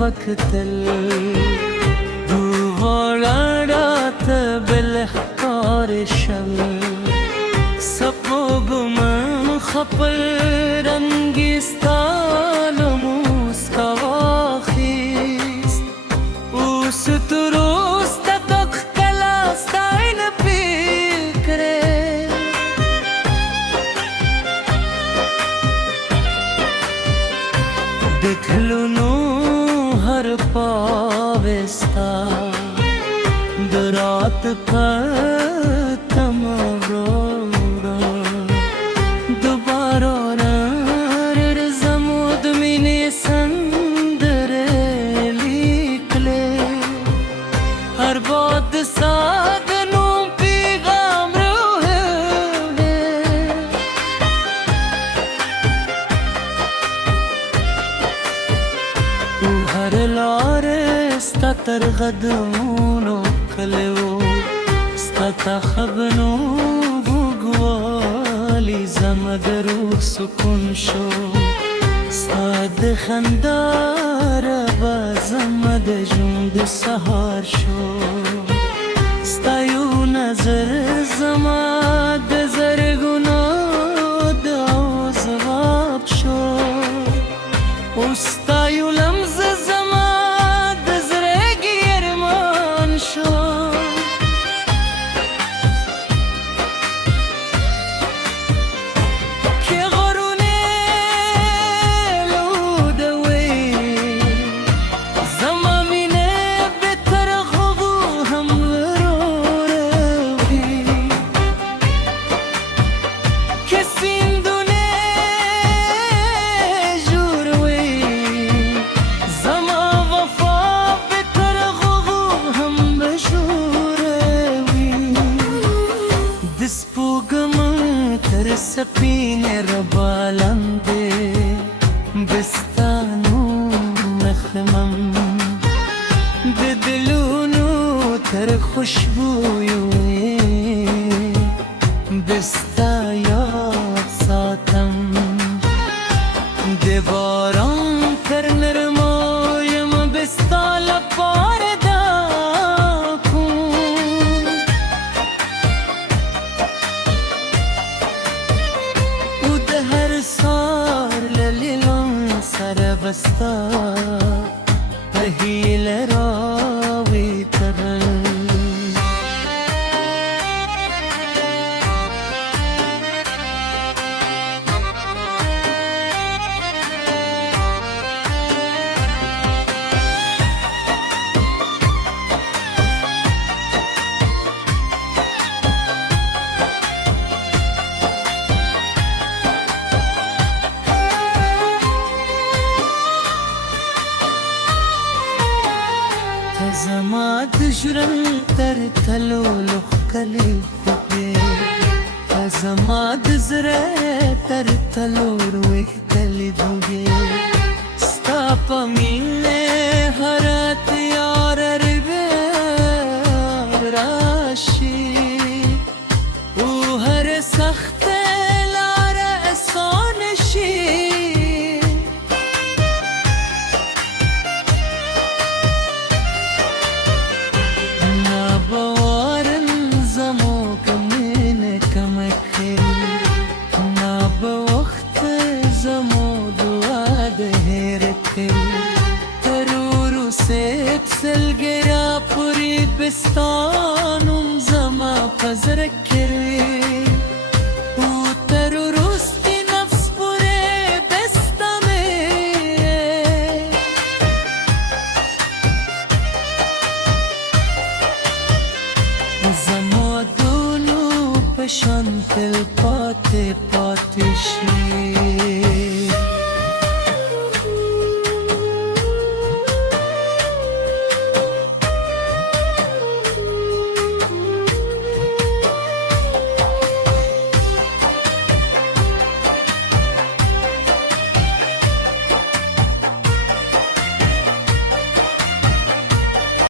وقت الروغارات بالحقار الشل سبوب من خبر رنگستان موسکواخیست وستروست تک کلاستاین پیکره دکلونو हर पावेस्ता दरात खत्म रोड़ा दोबारा नर जमुद मिने संदरे लिखले हर बात साधनों पैगाम रोहे हर लारे ستر غدونو کلو ستا خبنو بوگوالی زمد روح سکون شو ساد خندار با زمد جند سهار شو ستایو نظر زمد زرگونو دعو زواب شو ستایو لمز سپین ربالنده بستانو نخمم بدلونو تر خوشبویوی بستا یاد ساتم دیواران تر نرمایم بستا لپار بستا رهیل راوی ترل زماد جرن تر تلو لخکلی خوبی زماد زره تر تلو روی کلی دوگی ستا پمینه هرات یار ربیر راشی او هر سخت لار اسانشی سلگرا پوری بستانم زما پذرکری او ترورستی نفس پوره بستمه زما دونو پشان تل پات پاتشی